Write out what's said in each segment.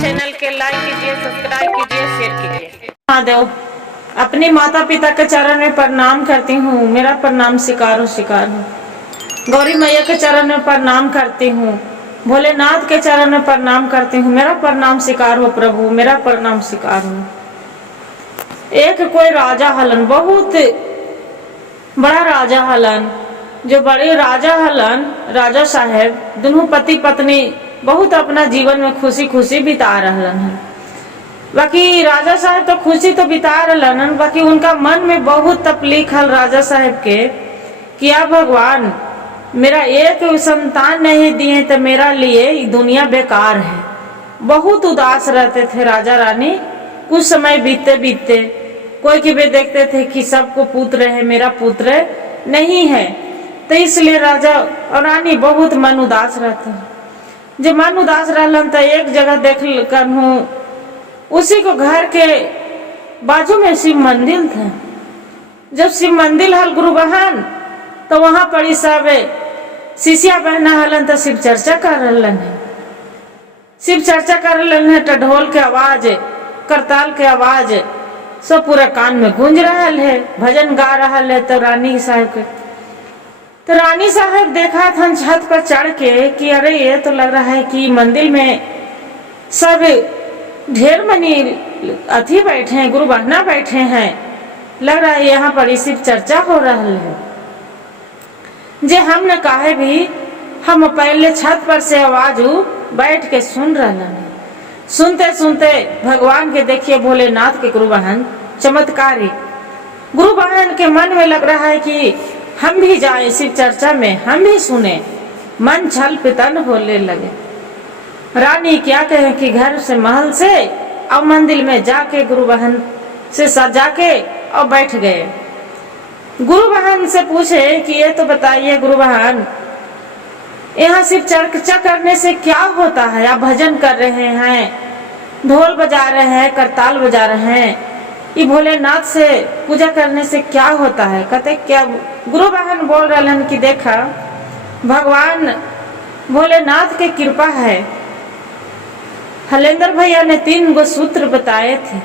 Channel के like कीजिए, subscribe कीजिए, शेयर कीजिए। महादेव, अपने माता पिता के चरण में प्रणाम करती हूँ, मेरा प्रणाम स्वीकार हो। गौरी मैया के चरण में प्रणाम करती हूँ, भोलेनाथ के चरण में प्रणाम करती हूँ, मेरा प्रणाम स्वीकार हो प्रभु, मेरा प्रणाम स्वीकार हो। एक कोई राजा हलन, बहुत बड़ा राजा हलन, जो बड़े राजा हलन, राजा साहेब दोनों पति पत्नी बहुत अपना जीवन में खुशी खुशी बिता रहलन है। बाकी राजा साहब तो खुशी तो बिता रहलन, बाकी उनका मन में बहुत तकलीफ हल राजा साहब के कि या भगवान, मेरा एक संतान नहीं दिए तो मेरा लिए दुनिया बेकार है। बहुत उदास रहते थे राजा रानी। कुछ समय बीतते बीतते कोई की भी देखते थे कि सबको पुत्र है, मेरा पुत्र नहीं है, तो इसलिए राजा और रानी बहुत मन उदास रहते हैं। जब मन उदास रहलन तो एक जगह देख कर हूँ, उसी को घर के बाजू में शिव मंदिर था। जब शिव मंदिर हल गुरु बहन, तो वहां पड़ी सब शिष्या बहना हलन तो शिव चर्चा कर रहलन है। शिव चर्चा कर रहलन है तो ढोल के आवाज, करताल के आवाज सब पूरा कान में गूंज रहा है, भजन गा रहा है। तो रानी साहब देखा था छत पर चढ़ के कि अरे ये तो लग रहा है कि मंदिर में सब ढेर मनी अथी बैठे हैं, गुरु बहना बैठे हैं, लग रहा है यहाँ पर शिव चर्चा हो रहा है। जे हमने कहा भी हम पहले छत पर से आवाज बैठ के सुन रहे हैं। सुनते सुनते भगवान के देखिए भोलेनाथ के गुरु बहन चमत्कारी। गुरु बहन के मन में लग रहा है कि हम भी जाए शिव चर्चा में, हम भी सुने। मन छल पितन होने लगे। रानी क्या कहे कि घर से महल से और मंदिर में जाके गुरु बहन से सजा के और बैठ गए। गुरु बहन से पूछे कि ये तो बताइए गुरु बहन, यहाँ शिव चर्चा करने से क्या होता है? आप भजन कर रहे हैं, ढोल बजा रहे हैं, करताल बजा रहे हैं, ये भोलेनाथ से पूजा करने से क्या होता है? कहते क्या? गुरु बहन बोल रहे हैं कि देखा, भगवान भोलेनाथ की कृपा है। हलेंद्र भैया ने 3 गो सूत्र बताए थे,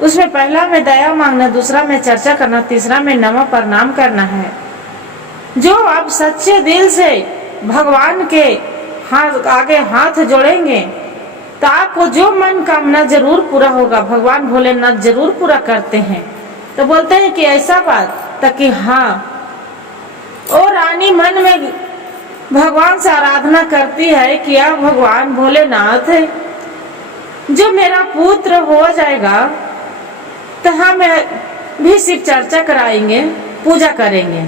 उसमें पहला में दया मांगना, दूसरा में चर्चा करना, तीसरा में नमः प्रणाम करना है। जो आप सच्चे दिल से भगवान के आगे हाथ जोड़ेंगे तो आपको जो मन कामना जरूर पूरा होगा। भगवान भोलेनाथ जरूर पूरा करते हैं। तो बोलते हैं कि ऐसा बात, ताकि हाँ। और रानी मन में भगवान से आराधना करती है कि या भगवान भोलेनाथ, जो मेरा पुत्र हो जाएगा तो हम भी शिव चर्चा कराएंगे, पूजा करेंगे।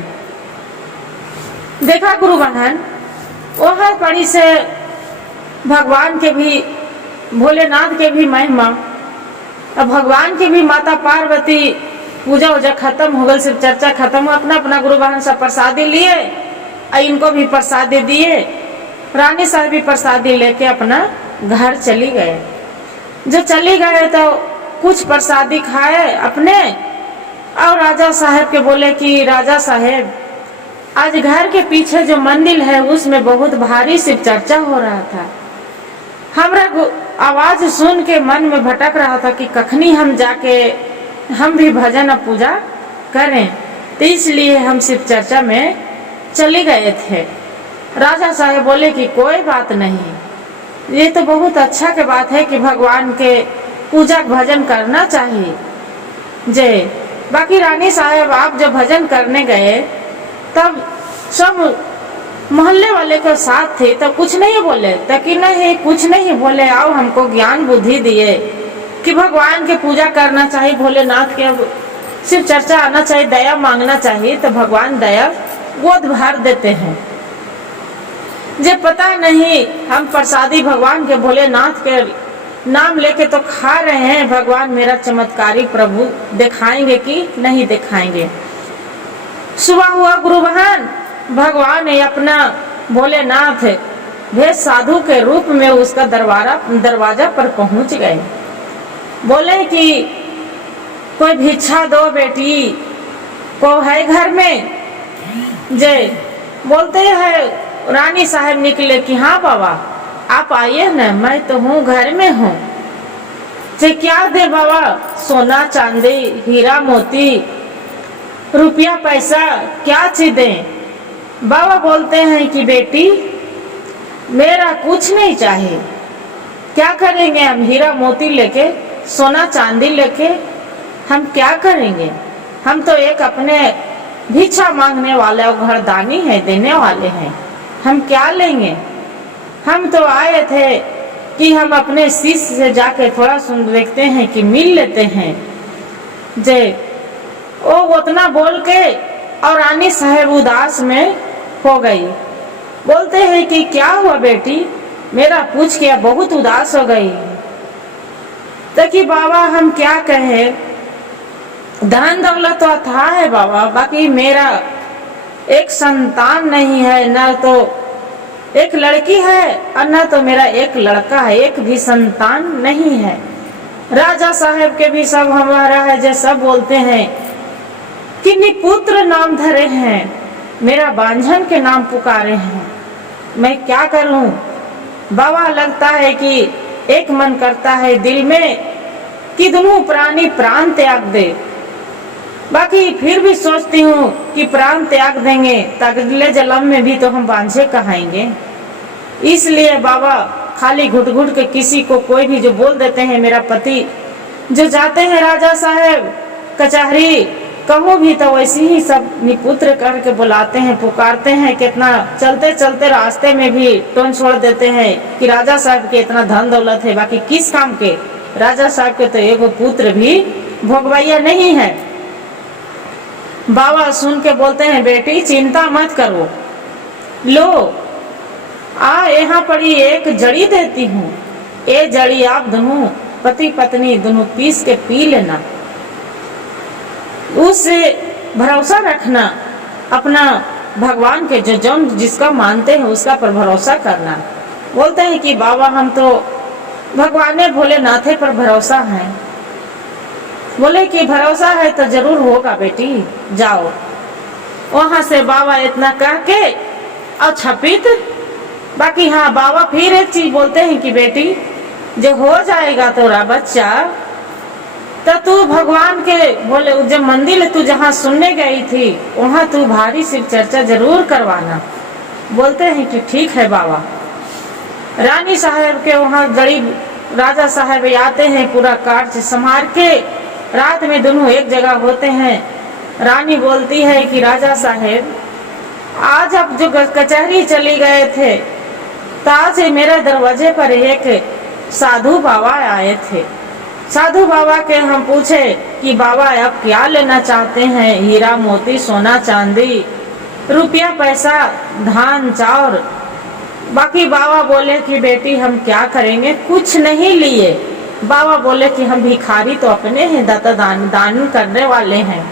देखा गुरु बहन, वहां पड़ी से भगवान के भी, भोलेनाथ के भी महिमा। अब भगवान के भी माता पार्वती पूजा उजा खत्म हो गई, शिव चर्चा खत्म हो, अपना अपना गुरु बहन सब प्रसादी लिए, इनको भी प्रसादी दिए। रानी साहब भी प्रसादी लेके अपना घर चली गए। जो चली गए तो कुछ प्रसादी खाए अपने, और राजा साहब के बोले कि राजा साहब, आज घर के पीछे जो मंदिर है उसमें बहुत भारी शिव चर्चा हो रहा था। हमरा आवाज सुन के मन में भटक रहा था कि कखनी हम जाके हम भी भजन और पूजा करें, तो इसलिए हम शिव चर्चा में चले गए थे। राजा साहब बोले कि कोई बात नहीं, ये तो बहुत अच्छा के बात है कि भगवान के पूजा भजन करना चाहिए। जय। बाकी रानी साहब, आप जब भजन करने गए तब सब मोहल्ले वाले के साथ थे, तब कुछ नहीं बोले? ताकि नहीं, कुछ नहीं बोले। आओ हमको ज्ञान बुद्धि दिए कि भगवान के पूजा करना चाहिए, भोलेनाथ के शिव चर्चा आना चाहिए, दया मांगना चाहिए, तो भगवान दया गोद भर देते हैं। जे पता नहीं, हम प्रसादी भगवान के भोलेनाथ के नाम लेके तो खा रहे हैं, भगवान मेरा चमत्कारी प्रभु दिखाएंगे कि नहीं दिखाएंगे। सुबह हुआ गुरु बहन, भगवान ने अपना भोलेनाथ भेष साधु के रूप में उसका दरवाजा पर पहुंच गए। बोले कि कोई भिक्षा दो बेटी, को है घर में? जय। बोलते हैं रानी साहब निकले कि हाँ बाबा, आप आइए न, मैं तो हूँ, घर में हूँ। जे क्या दे बाबा, सोना चांदी हीरा मोती रुपया पैसा क्या चीज दें? बाबा बोलते हैं कि बेटी मेरा कुछ नहीं चाहिए। क्या करेंगे हम हीरा मोती लेके, सोना चांदी लेके हम क्या करेंगे? हम तो एक अपने भिक्षा मांगने वाले और घरदानी है, देने वाले हैं। हम क्या लेंगे? हम तो आए थे कि हम अपने शिष्य से जाके थोड़ा सुन देखते हैं कि मिल लेते हैं। जे वो उतना बोल के और रानी साहब उदास में हो गई। बोलते हैं कि क्या हुआ बेटी, मेरा पूछ के बहुत उदास हो गई। तो कि बाबा हम क्या कहें, धन दौलत तो था है बाबा, बाकी मेरा एक संतान नहीं है, न तो एक लड़की है और न तो मेरा एक लड़का है, एक भी संतान नहीं है। राजा साहब के भी सब हमारा है, जो सब बोलते हैं कि निपुत्र नाम धरे हैं, मेरा बांझन के नाम पुकारे हैं। मैं क्या करूं बाबा? लगता है कि एक मन करता है दिल में कि दोनों प्राणी प्राण त्याग दे, बाकी फिर भी सोचती हूँ कि प्राण त्याग देंगे तो अगले जन्म में भी तो हम बांझे कहाएंगे। इसलिए बाबा खाली घुट घुट के किसी को कोई भी जो बोल देते हैं, मेरा पति जो जाते हैं राजा साहब कचहरी कहूँ भी तो वैसे ही सब निपुत्र करके बुलाते हैं, पुकारते हैं। कितना चलते चलते रास्ते में भी टोन छोड़ देते हैं कि राजा साहब के इतना धन दौलत है, बाकी किस काम के? राजा साहब के तो एगो पुत्र भी भोगवैया नहीं है। बाबा सुन के बोलते हैं बेटी चिंता मत करो, लो आ यहाँ पड़ी एक जड़ी देती हूँ, ये जड़ी आप दोनों पति पत्नी दोनों पीस के पी लेना, उससे भरोसा रखना, अपना भगवान के जो जिसका मानते हैं उसका पर भरोसा करना। बोलते हैं कि बाबा हम तो भगवान भोलेनाथ पर भरोसा है। बोले कि भरोसा है तो जरूर होगा बेटी, जाओ। वहां से बाबा इतना कह के और छपित। बाकी हाँ बाबा फिर एक चीज बोलते हैं कि बेटी जो हो जाएगा तोरा बच्चा तो तू भगवान के बोले जब मंदिर तू जहाँ सुनने गई थी वहाँ तू भारी शिव चर्चा जरूर करवाना। बोलते हैं कि ठीक है बाबा। रानी साहब के वहाँ जड़ी राजा साहब आते हैं, पूरा कार्य संभाल के। रात में दोनों एक जगह होते हैं। रानी बोलती है कि राजा साहब आज आप जो कचहरी चली गए थे तो आज मेरे दरवाजे पर एक साधु बाबा आए थे। साधु बाबा के हम पूछे कि बाबा आप क्या लेना चाहते हैं? हीरा मोती सोना चांदी रुपया पैसा धान चाउर। बाकी बाबा बोले कि बेटी हम क्या करेंगे, कुछ नहीं लिए। बाबा बोले कि हम भिखारी तो अपने हैं, दाता दान करने वाले हैं,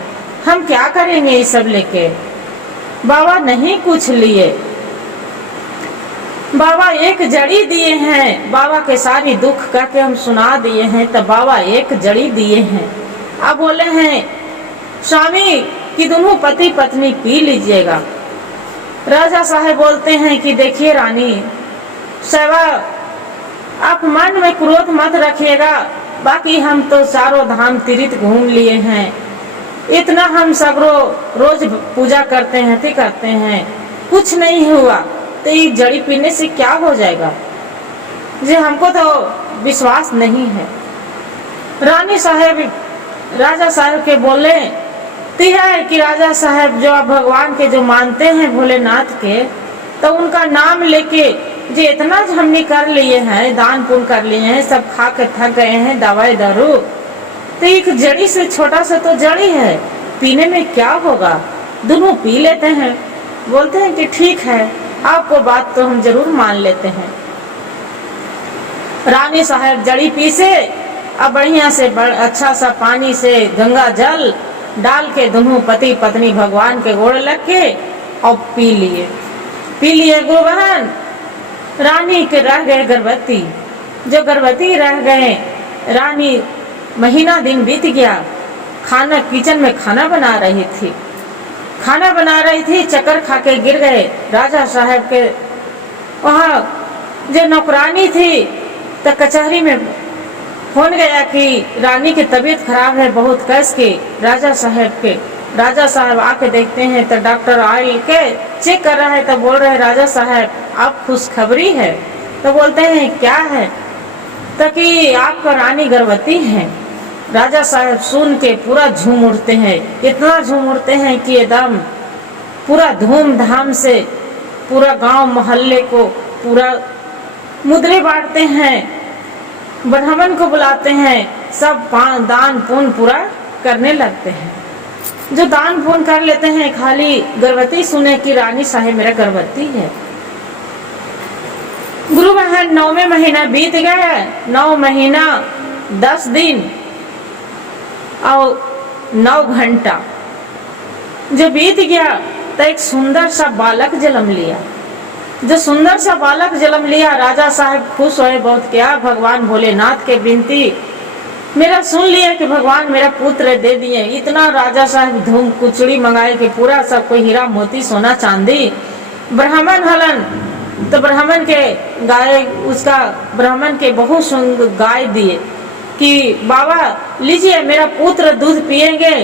हम क्या करेंगे ये सब लेके। बाबा नहीं कुछ लिए, बाबा एक जड़ी दिए हैं। बाबा के सारी दुख करके हम सुना दिए हैं तो बाबा एक जड़ी दिए हैं। अब बोले हैं स्वामी कि दोनों पति पत्नी पी लीजिएगा। राजा साहब बोलते हैं कि देखिए रानी सेवा आप मन में क्रोध मत रखिएगा, बाकी हम तो चारों धाम तीर्थ घूम लिए हैं, इतना हम सगरो रोज पूजा करते हैं करते हैं, कुछ नहीं हुआ तो ये जड़ी पीने से क्या हो जाएगा? जी हमको तो विश्वास नहीं है। रानी साहब राजा साहब के बोले है कि राजा साहब जो आप भगवान के जो मानते हैं भोलेनाथ के, तो उनका नाम लेके जो इतना हमने कर लिए हैं, दान पुण्य कर लिए हैं, सब खा के थक गए हैं दवाई दारू, तो एक जड़ी से छोटा सा तो जड़ी है, पीने में क्या होगा, दोनों पी लेते हैं। बोलते हैं कि ठीक है आपको बात तो हम जरूर मान लेते हैं। रानी साहब जड़ी पीसे अब बढ़िया से अच्छा सा पानी से गंगा जल डाल के दोनों पति पत्नी भगवान के गोड़ लग के और पी लिए गो बहन। रानी के रह गए गर्भवती, जो गर्भवती रह गए रानी महीना दिन बीत गया। खाना किचन में खाना बना रही थी, चक्कर खा के गिर गए। राजा साहब के वहाँ जो नौकरानी थी तो कचहरी में फोन गया कि रानी की तबीयत खराब है बहुत, कस के राजा साहब के। राजा साहब आके देखते हैं तो डॉक्टर आए के चेक कर रहा है तो बोल रहे राजा साहब आप खुशखबरी है। तो बोलते हैं क्या है, तो कि आपका रानी गर्भवती है। राजा साहब सुन के पूरा झूम उठते हैं, इतना झूम उठते हैं कि एकदम पूरा धूमधाम से पूरा गांव मोहल्ले को पूरा मुद्रे बांटते हैं, ब्राह्मण को बुलाते हैं, सब दान पुण्य पूरा करने लगते हैं। जो दान पुण्य कर लेते हैं खाली गर्भवती सुने कि रानी साहब मेरा गर्भवती है। गुरु बहन 9वें महीना बीत गया, 9 महीना 10 दिन और 9 घंटा जो बीत गया तो एक सुंदर सा बालक जन्म लिया। जो सुंदर सा बालक जन्म लिया, राजा साहब खुश हुए बहुत, क्या भगवान भोलेनाथ के विनती मेरा सुन लिया कि भगवान मेरा पुत्र दे दिए। इतना राजा साहब धूम कुचड़ी मंगाए कि पूरा सब कोई हीरा मोती सोना चांदी। ब्राह्मण हलन तो ब्राह्मण के गाय उसका ब्राह्मण के बहुत सुंदर गाय दिए कि बाबा लीजिए मेरा पुत्र दूध पिएंगे,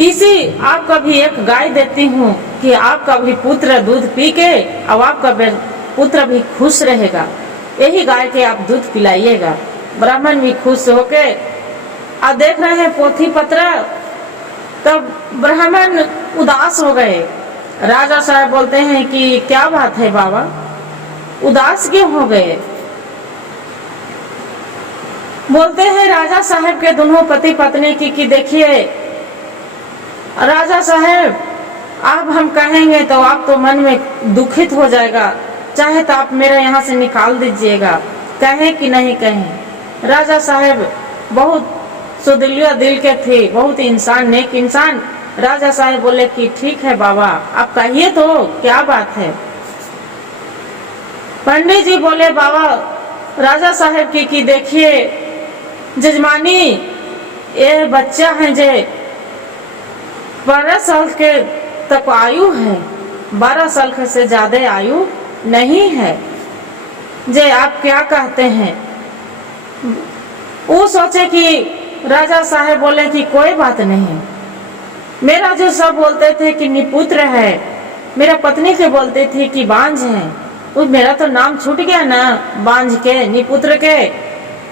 इसी आपका भी एक गाय देती हूँ कि आपका भी पुत्र दूध पी के अब आपका पुत्र भी खुश रहेगा, यही गाय के आप दूध पिलाइएगा। ब्राह्मण भी खुश होके अब देख रहे हैं पोथी पत्र, तब ब्राह्मण उदास हो गए। राजा साहब बोलते हैं कि क्या बात है बाबा, उदास क्यों हो गए। बोलते हैं राजा साहब के दोनों पति पत्नी की कि देखिए राजा साहब आप हम कहेंगे तो आप तो मन में दुखित हो जाएगा, चाहे तो आप मेरे यहाँ से निकाल दीजिएगा, कहें कि नहीं कहें। राजा साहब बहुत सुदिलिया दिल के थे, बहुत इंसान नेक इंसान। राजा साहब बोले कि ठीक है बाबा आप कहिए तो क्या बात है। पंडित जी बोले बाबा राजा साहब की कि देखिए जजमानी ये बच्चा है जे 12 साल के तक आयु है, 12 साल से ज्यादा आयु नहीं है, जे आप क्या कहते हैं। वो सोचे कि राजा साहब बोले कि कोई बात नहीं, मेरा जो सब बोलते थे कि निपुत्र है, मेरा पत्नी के बोलते थे कि बांझ है, वो मेरा तो नाम छूट गया ना बांझ के निपुत्र के,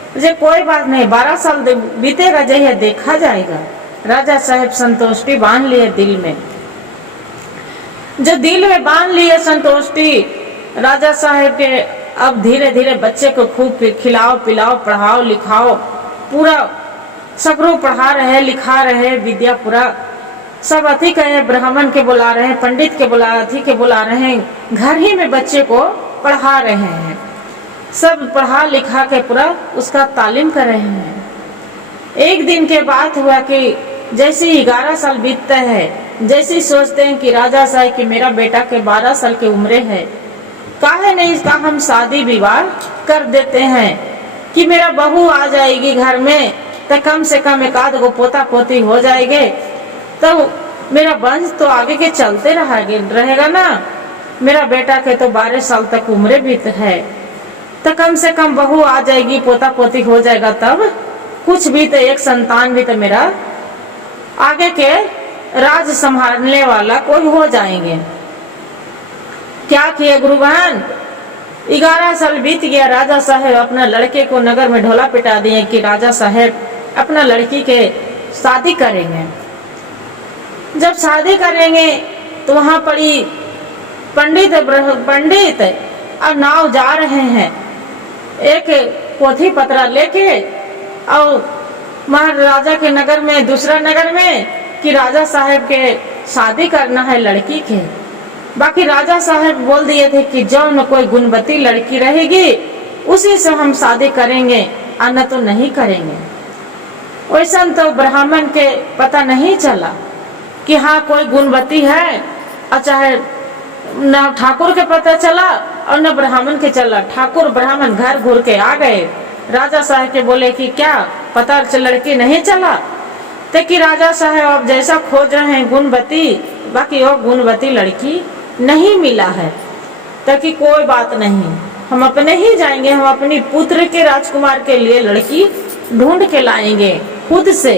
मुझे कोई बात नहीं 12 साल बीतेगा जैसे देखा जाएगा। राजा साहब संतुष्टि बांध लिए दिल में, जो दिल में बांध लिए संतुष्टि राजा साहब के। अब धीरे धीरे बच्चे को खूब खिलाओ पिलाओ पढ़ाओ लिखाओ, पूरा सकरो पढ़ा रहे लिखा रहे, विद्या पूरा सब अति कहे ब्राह्मण के बुला रहे हैं, पंडित के बुला अति के बुला रहे हैं, घर ही में बच्चे को पढ़ा रहे हैं, सब पढ़ा लिखा के पूरा उसका तालीम कर रहे हैं। एक दिन के बात हुआ कि जैसे 11 साल बीतता है, जैसे सोचते हैं कि राजा साहब कि मेरा बेटा के 12 साल की उम्र है, काहे नहीं इसका हम शादी विवाह कर देते हैं कि मेरा बहू आ जाएगी घर में तो कम से कम एक आध गो पोता पोती हो जाएंगे, तो मेरा वंश तो आगे के चलते रहेगा ना। मेरा बेटा के तो 12 साल तक उम्र भी है, तो कम से कम बहू आ जाएगी पोता पोती हो जाएगा, तब कुछ भी तो एक संतान भी तो मेरा आगे के राज संभालने वाला कोई हो जाएंगे। क्या किए गुरु बहन, 11 साल बीत गया। राजा साहब अपना लड़के को नगर में ढोला पिटा दिए कि राजा साहब अपना लड़की के शादी करेंगे। जब शादी करेंगे तो वहाँ पड़ी पंडित और नाव जा रहे हैं एक पोथी पत्रा लेके और महाराजा के नगर में दूसरा नगर में कि राजा साहब के शादी करना है लड़की के। बाकी राजा साहब बोल दिए थे कि जो न कोई गुणवती लड़की रहेगी उसी से हम शादी करेंगे, अन्य तो नहीं करेंगे। वैसा तो ब्राह्मण के पता नहीं चला कि हाँ कोई गुणवती है, और चाहे न ठाकुर के पता चला और न ब्राह्मण के चला। ठाकुर ब्राह्मण घर घूर के आ गए। राजा साहब के बोले कि क्या पता लड़की नहीं चला, तो कि राजा साहब अब जैसा खोज रहे हैं गुणवती, बाकी वो गुणवती लड़की नहीं मिला है, तो कि कोई बात नहीं, हम अपने ही जाएंगे, हम अपनी पुत्र के राजकुमार के लिए लड़की ढूंढ के लाएंगे खुद से।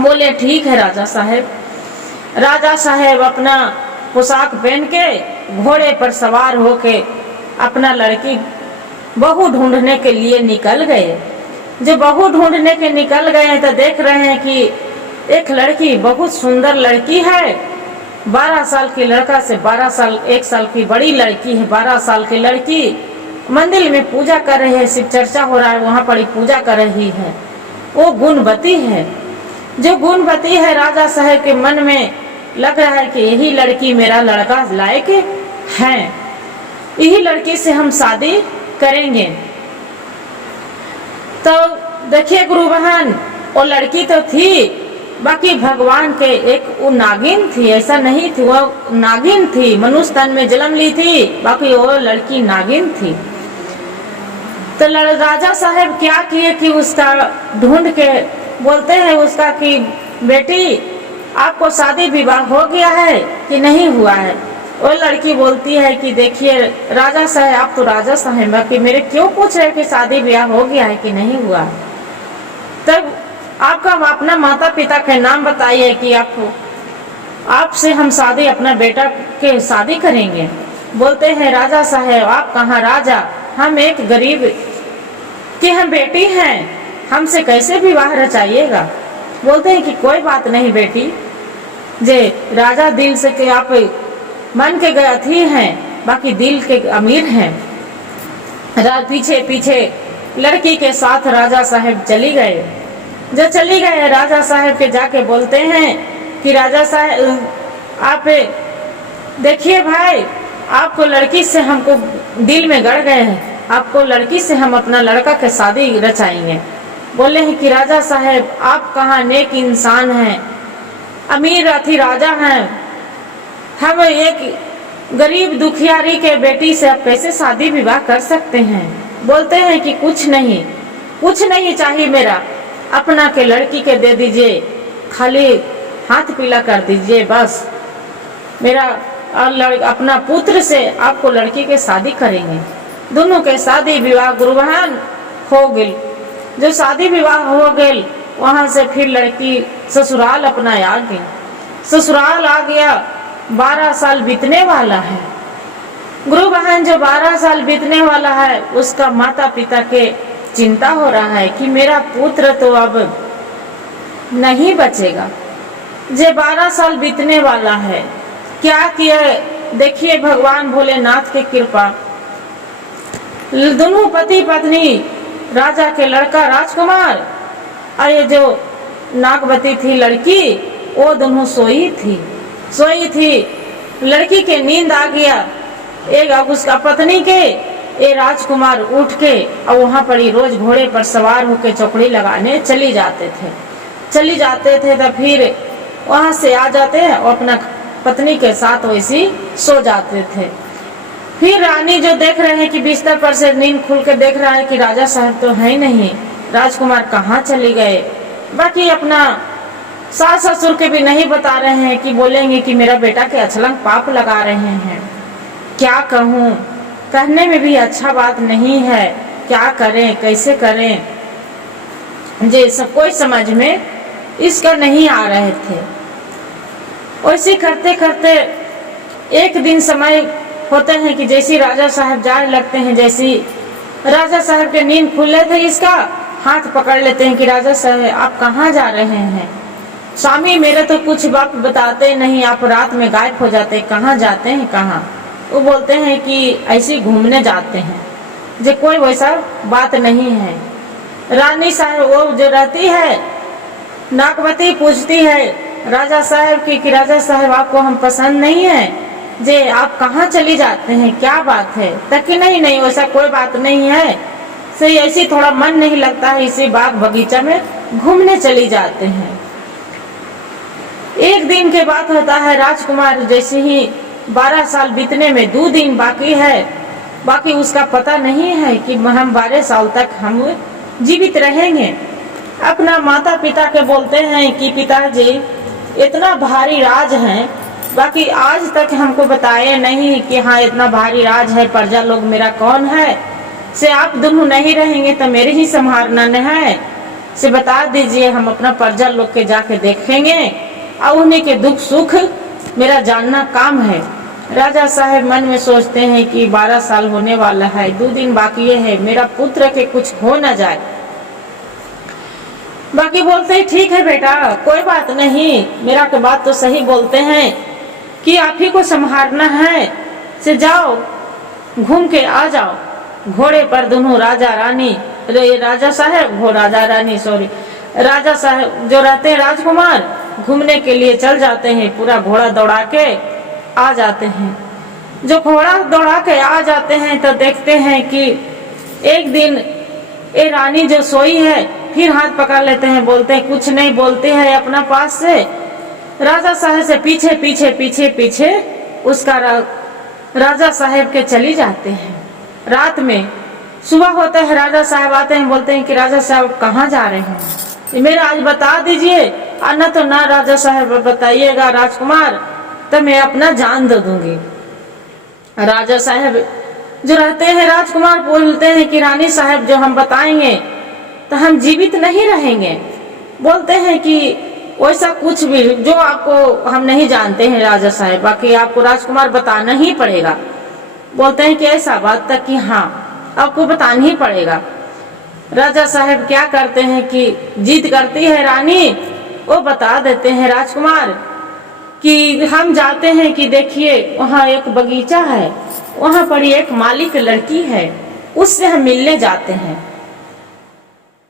बोले ठीक है राजा साहब। राजा साहब अपना पोशाक पहन के घोड़े पर सवार होके अपना लड़की बहू ढूंढने के लिए निकल गए। जो बहू ढूंढने के निकल गए तो देख रहे हैं कि एक लड़की, बहुत सुंदर लड़की है, 12 साल की लड़का से 12 साल 1 साल की बड़ी लड़की है। 12 साल की लड़की मंदिर में पूजा कर रही है, शिव चर्चा हो रहा है, वहाँ पर पूजा कर रही है। वो गुणवती है। जो गुणवती है, राजा साहब के मन में लग रहा है कि यही लड़की मेरा लड़का लायक है, यही लड़की से हम शादी करेंगे। तो देखिए गुरु बहन, वो लड़की तो थी, बाकी भगवान के एक वो नागिन थी, ऐसा नहीं थी, वो नागिन थी, मनुष्य तन में जन्म ली थी, बाकी वो लड़की नागिन थी। तो राजा साहब क्या किए कि उसका ढूंढ के बोलते हैं उसका कि बेटी आपको शादी विवाह हो गया है कि नहीं हुआ है। वो लड़की बोलती है कि देखिए राजा साहब, आप तो राजा साहब कि मेरे क्यों पूछ रहे कि शादी ब्याह हो गया है कि नहीं हुआ। तब आपका अपना माता पिता के नाम बताइए कि आपसे हम शादी, अपना बेटा के शादी करेंगे। बोलते हैं राजा साहब आप कहाँ राजा, हम एक गरीब की हम बेटी हैं, हमसे कैसे विवाह रचाइएगा। बोलते हैं कि कोई बात नहीं बेटी, जे राजा दिल से कि आप मन के गथी हैं, बाकी दिल के अमीर हैं। पीछे पीछे लड़की के साथ राजा साहब चली गए। जब चली गए राजा साहब के जाके बोलते हैं कि राजा साहब आप देखिए भाई, आपको लड़की से हमको दिल में गड़ गए हैं, आपको लड़की से हम अपना लड़का के शादी रचाएंगे। बोले हैं कि राजा साहब आप कहाँ नेक इंसान हैं, अमीर अथी राजा हैं, हम एक गरीब दुखियारी के बेटी से आप कैसे शादी विवाह कर सकते हैं। बोलते हैं कि कुछ नहीं चाहिए मेरा, अपना के लड़की के दे दीजिए, खाली हाथ पीला कर दीजिए, बस मेरा अपना पुत्र से आपको लड़की के शादी करेंगे। दोनों के शादी विवाह गुरु बहन हो गई। जो शादी विवाह हो गई, वहां से फिर लड़की ससुराल अपना आ गई। ससुराल आ गया, 12 साल बीतने वाला है गुरु बहन। जो 12 साल बीतने वाला है, उसका माता पिता के चिंता हो रहा है कि मेरा पुत्र तो अब नहीं बचेगा। जो 12 साल बीतने वाला है, क्या किया देखिए भगवान भोलेनाथ की कृपा। दोनों पति पत्नी, राजा के लड़का राजकुमार और ये जो नागवती थी लड़की, वो दोनों सोई थी। लड़की के नींद आ गया। एक उसका पत्नी के ये राजकुमार उठ के और वहाँ पर ही रोज घोड़े पर सवार होकर चौकड़ी लगाने चली जाते थे। तो फिर वहाँ से आ जाते हैं और अपना पत्नी के साथ वैसी सो जाते थे। फिर रानी जो देख रहे हैं कि बिस्तर पर से नींद खुल के देख रहा है कि राजा साहब तो है नहीं, राजकुमार कहाँ चले गए। बाकी अपना सास ससुर के भी नहीं बता रहे हैं कि बोलेंगे कि मेरा बेटा के अछलंग पाप लगा रहे हैं। क्या कहूँ, कहने में भी अच्छा बात नहीं है, क्या करें कैसे करें, जे सब कोई समझ में इसका नहीं आ रहे थे। वैसे करते करते एक दिन समय होते हैं कि जैसे राजा साहब जाने लगते हैं, जैसी राजा साहब के नींद खुले थे, इसका हाथ पकड़ लेते हैं कि राजा साहब आप कहाँ जा रहे हैं। स्वामी मेरे तो कुछ बात बताते नहीं, आप रात में गायब हो जाते, कहाँ जाते हैं कहाँ। वो बोलते हैं कि ऐसे घूमने जाते हैं, जो कोई वैसा बात नहीं है। रानी साहब वो जो रहती है नागवती पूछती है राजा साहब की कि राजा साहब आपको हम पसंद नहीं है, जे आप कहाँ चली जाते हैं, क्या बात है। तक कि नहीं वैसा कोई बात नहीं है, सही ऐसी थोड़ा मन नहीं लगता है, इसी बाग बगीचा में घूमने चली जाते हैं। एक दिन के बात होता है, राजकुमार जैसे ही 12 साल बीतने में 2 दिन बाकी है, बाकी उसका पता नहीं है कि हम 12 साल तक हम जीवित रहेंगे। अपना माता पिता के बोलते हैं कि पिताजी इतना भारी राज है, बाकी आज तक हमको बताए नहीं कि हाँ इतना भारी राज है, प्रजा लोग मेरा कौन है, से आप दोनों नहीं रहेंगे तो मेरे ही संभालना न है, से बता दीजिए, हम अपना प्रजा लोग के जाके देखेंगे और उन्हीं के दुख सुख मेरा जानना काम है। राजा साहब मन में सोचते हैं कि 12 साल होने वाला है, 2 दिन बाकी है, मेरा पुत्र के कुछ हो न जाए। बाकी बोलते हैं ठीक है बेटा, कोई बात नहीं, मेरा के बात तो सही बोलते हैं कि आप ही को संभालना है, से जाओ घूम के आ जाओ। घोड़े पर दोनों राजा रानी, राजा साहब राजा रानी सॉरी राजा साहब जो रहते हैं राजकुमार घूमने के लिए चल जाते हैं, पूरा घोड़ा दौड़ा के आ जाते हैं। जो घोड़ा दौड़ा के आ जाते हैं तो देखते हैं कि एक दिन ये रानी जो सोई है फिर हाथ पकड़ लेते हैं, बोलते हैं कुछ नहीं, बोलते हैं अपना पास से राजा साहब से पीछे पीछे पीछे पीछे उसका राजा साहब के चली जाते हैं। रात में सुबह होता है, राजा साहब आते हैं, बोलते हैं कि राजा साहब कहाँ जा रहे हैं, मेरा आज बता दीजिए, ना तो ना राजा साहब बताइएगा राजकुमार तो मैं अपना जान दे दूंगी। राजा साहब जो रहते हैं राजकुमार बोलते हैं कि रानी साहब जो हम बताएंगे तो हम जीवित नहीं रहेंगे। बोलते हैं कि वैसा कुछ भी जो आपको हम नहीं जानते हैं राजा साहब, बाकी आपको राजकुमार बताना ही पड़ेगा। बोलते हैं कि ऐसा बात तक कि हाँ आपको बताना ही पड़ेगा। राजा साहब क्या करते हैं कि जिद करती है रानी, वो बता देते हैं राजकुमार कि हम जाते हैं कि देखिए वहाँ एक बगीचा है, वहाँ पर एक मालिक लड़की है, उससे हम मिलने जाते हैं।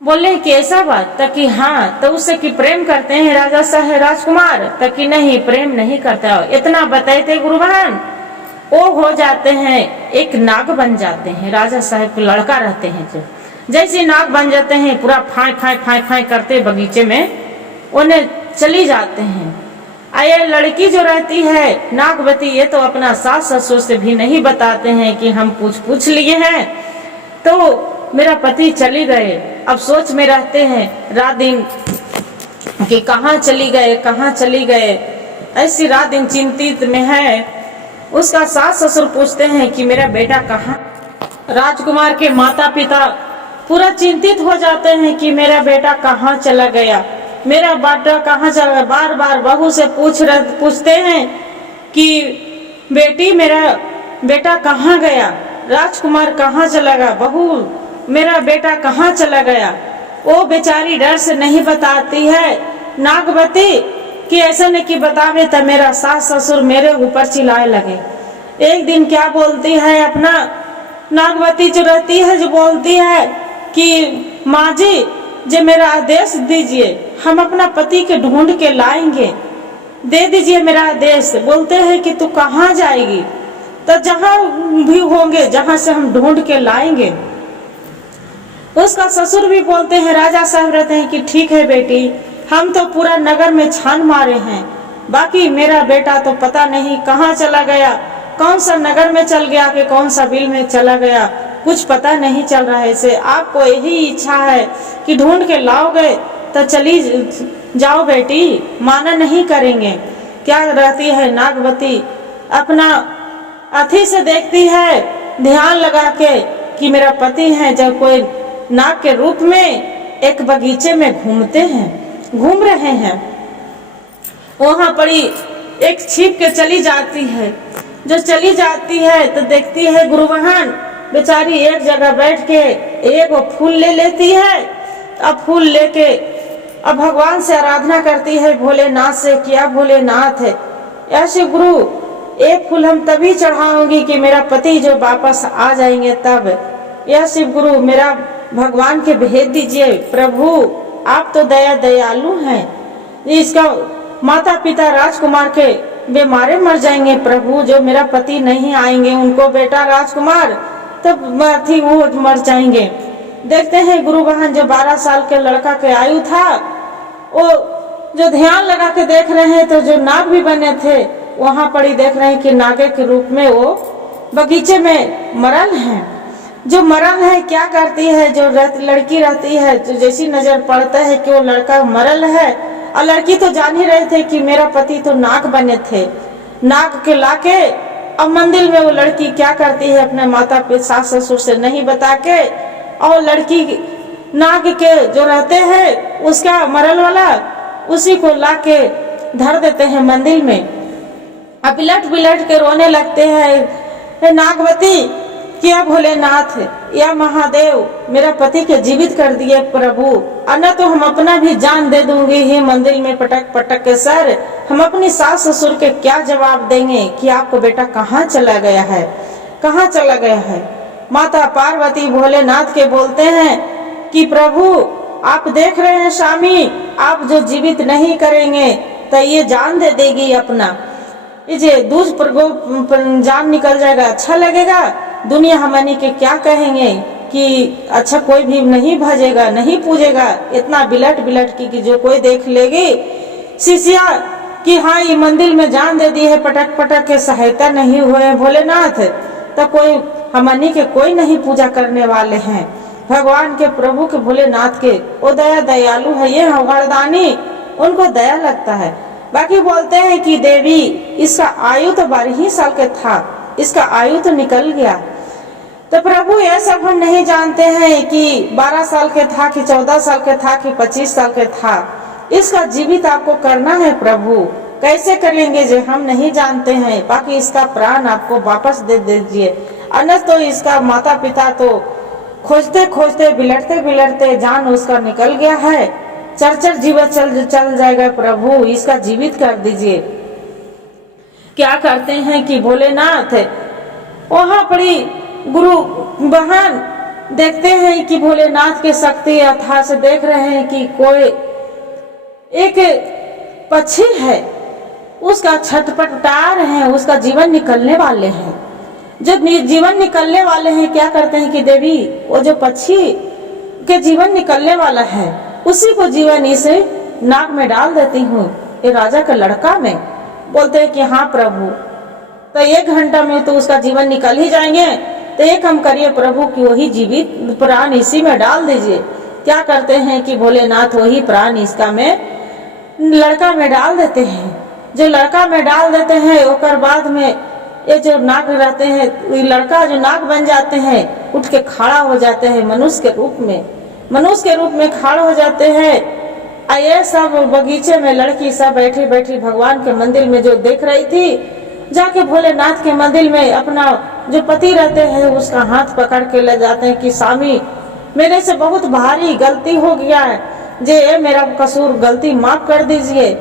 बोले कि ऐसा बात तक कि हाँ, तो उससे कि प्रेम करते हैं राजा साहब राजकुमार, तक कि नहीं प्रेम नहीं करता। इतना बताते गुरुवान वो हो जाते हैं, एक नाग बन जाते हैं। राजा साहब के लड़का रहते हैं जो जैसे नाग बन जाते हैं, पूरा फाय फाय फाय फाय करते बगीचे में उन्हें चली जाते हैं। ये लड़की जो रहती है नागवती, ये तो अपना सास ससुर से भी नहीं बताते हैं कि हम पूछ लिए हैं तो मेरा पति चली गए। अब सोच में रहते हैं रात दिन कि कहाँ चली गए कहाँ चली गए, ऐसी रात दिन चिंतित में है। उसका सास ससुर पूछते हैं कि मेरा बेटा कहाँ। राजकुमार के माता पिता पूरा चिंतित हो जाते हैं कि मेरा बेटा कहाँ चला गया, मेरा बेटा कहाँ चला गया। बार बार बहू से पूछते हैं कि बेटी मेरा बेटा कहाँ गया, राजकुमार कहाँ चला गया, बहू मेरा बेटा कहाँ चला गया। वो बेचारी डर से नहीं बताती है नागवती कि ऐसा नहीं कि बतावे तो मेरा सास ससुर मेरे ऊपर चिल्लाए लगे। एक दिन क्या बोलती है अपना नागवती जो रहती है, जो बोलती है कि माँ जी जो मेरा आदेश दीजिए, हम अपना पति के ढूंढ के लाएंगे, दे दीजिए मेरा आदेश। बोलते हैं कि तू कहाँ जाएगी, तो जहाँ भी होंगे जहाँ से हम ढूंढ के लाएंगे। उसका ससुर भी बोलते हैं, राजा साहब रहते हैं कि ठीक है बेटी, हम तो पूरा नगर में छान मारे हैं, बाकी मेरा बेटा तो पता नहीं कहाँ चला गया, कौन सा नगर में चल गया कि कौन सा बिल में चला गया, कुछ पता नहीं चल रहा है। से आपको यही इच्छा है कि ढूंढ के लाओगे तो चली जाओ बेटी, माना नहीं करेंगे। क्या रहती है नागवती अपना अथी से देखती है ध्यान लगा के कि मेरा पति है जब कोई नाग के रूप में एक बगीचे में घूम रहे हैं। वहां पड़ी एक छिप के चली जाती है। जो चली जाती है तो देखती है गुरुबहन बेचारी एक जगह बैठ के एक फूल ले लेती है। अब फूल लेके अब भगवान से आराधना करती है भोलेनाथ से, क्या भोलेनाथ है ऐसे गुरु एक फूल हम तभी चढ़ाऊंगी कि मेरा पति जो वापस आ जाएंगे तब। यह शिव गुरु मेरा भगवान के भेज दीजिए प्रभु, आप तो दयालु हैं। इसका माता पिता राजकुमार के बीमारे मर जाएंगे प्रभु, जो मेरा पति नहीं आएंगे उनको बेटा राजकुमार तब वो मर जाएंगे। देखते हैं गुरु बहन जो 12 साल के लड़का के आयु था, वो जो ध्यान लगा के देख रहे हैं तो जो नाग भी बने थे वहां पड़ी देख रहे हैं कि नागे के रूप में वो बगीचे में मरल हैं। जो मरल है क्या करती है, जो लड़की रहती है तो जैसी नजर पड़ता है कि वो लड़का मरल है, और लड़की तो जान ही रहे थे कि मेरा पति तो नाग बने थे, नाग के लाके अब मंदिर में वो लड़की क्या करती है, अपने माता पिता सास ससुर से नहीं बता के, और लड़की नाग के जो रहते हैं उसका मरल वाला उसी को लाके धर देते हैं मंदिर में। अब बिलट बिलट के रोने लगते हैं, नागवती क्या भोलेनाथ या महादेव, मेरा पति के जीवित कर दिए प्रभु, अन्य तो हम अपना भी जान दे दूंगी ही मंदिर में पटक पटक के। सर हम अपनी सास ससुर के क्या जवाब देंगे कि आपको बेटा कहाँ चला गया है, कहाँ चला गया है। माता पार्वती भोलेनाथ के बोलते हैं कि प्रभु आप देख रहे हैं स्वामी, आप जो जीवित नहीं करेंगे तो ये जान दे देगी अपना, ये दूज पर जान निकल जाएगा, अच्छा लगेगा। दुनिया हमनी के क्या कहेंगे कि अच्छा कोई भी नहीं भजेगा, नहीं पूजेगा। इतना बिलट बिलट की जो कोई देख लेगी शिष्या कि हाँ ये मंदिर में जान दे दी है, पटक पटक के सहायता नहीं हुए भोलेनाथ, तो कोई हमनी के कोई नहीं पूजा करने वाले हैं। भगवान के प्रभु के भोलेनाथ के वो दया दयालु है, ये वरदानी, उनको दया लगता है। बाकी बोलते हैं कि देवी इसका आयु तो 12 साल का था, इसका आयु तो निकल गया। तो प्रभु ये सब हम नहीं जानते हैं कि 12 साल के था कि 14 साल के था कि 25 साल के था, इसका जीवित आपको करना है प्रभु, कैसे करेंगे जो हम नहीं जानते हैं। बाकी इसका प्राण आपको वापस दे दीजिए, अन्य तो इसका माता पिता तो खोजते खोजते बिलटते बिलटते जान उसका निकल गया है, चरचर जीवन चल जाएगा प्रभु, इसका जीवित कर दीजिए। क्या करते हैं कि भोलेनाथ वहां पड़ी गुरु बहन देखते हैं कि भोलेनाथ के शक्ति अथाह से देख रहे हैं कि कोई एक पक्षी है, उसका छटपटार है, उसका जीवन निकलने वाले हैं। जब जीवन निकलने वाले हैं क्या करते हैं कि देवी वो जो पक्षी के जीवन निकलने वाला है उसी को जीवन इसे नाक में डाल देती हूँ, ये राजा का लड़का में। बोलते हैं कि हाँ प्रभु, तो 1 घंटा में तो उसका जीवन निकल ही जाएंगे, तो एक हम करिए प्रभु कि वही जीवित प्राण इसी में डाल दीजिए। क्या करते हैं कि भोलेनाथ वही प्राण इसका में लड़का में डाल देते हैं। जो लड़का में डाल देते हैं और बाद में ये जो नाग रहते हैं, लड़का जो नाग बन जाते हैं उठ के खड़ा हो जाते हैं मनुष्य के रूप में, मनुष्य के रूप में खड़ा हो जाते हैं। ये सब बगीचे में लड़की सब बैठी बैठी भगवान के मंदिर में जो देख रही थी, जाके भोलेनाथ के मंदिर में अपना जो पति रहते हैं उसका हाथ पकड़ के ले जाते हैं कि स्वामी मेरे से बहुत भारी गलती हो गया है, जे मेरा कसूर गलती माफ कर दीजिए।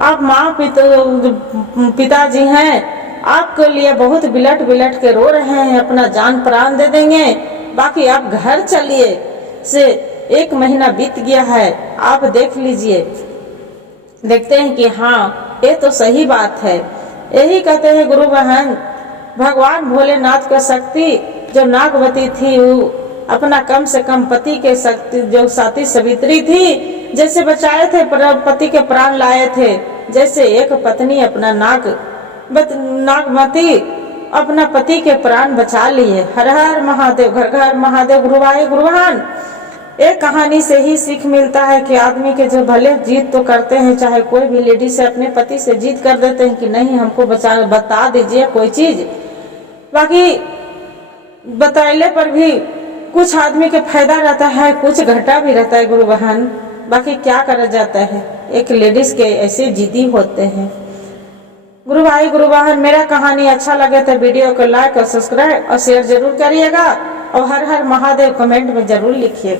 आप माँ पिताजी हैं, आपके लिए बहुत बिलट बिलट के रो रहे हैं, अपना जान प्राण दे देंगे, बाकी आप घर चलिए। से 1 महीना बीत गया है, आप देख लीजिए। देखते हैं कि हाँ ये तो सही बात है। यही कहते हैं गुरु बहन, भगवान भोलेनाथ का शक्ति जो नागवती थी वो अपना कम से कम पति के शक्ति जो साथी सवित्री थी जैसे बचाए थे, पति के प्राण लाए थे, जैसे एक पत्नी अपना नागमती अपना पति के प्राण बचा लिए। हर हर महादेव, घर घर महादेव, गुरुवाए गुरुवान। एक कहानी से ही सीख मिलता है कि आदमी के जो भले जीत तो करते हैं, चाहे कोई भी लेडी से अपने पति से जीत कर देते हैं कि नहीं हमको बता दीजिए कोई चीज, बाकी बताइले पर भी कुछ आदमी के फायदा रहता है, कुछ घाटा भी रहता है गुरु बहन। बाकी क्या करा जाता है, एक लेडीज के ऐसे जिद्दी होते हैं। गुरु भाई गुरु बहन, मेरा कहानी अच्छा लगे तो वीडियो को लाइक और सब्सक्राइब और शेयर जरूर करिएगा, और हर हर महादेव कमेंट में जरूर लिखिएगा।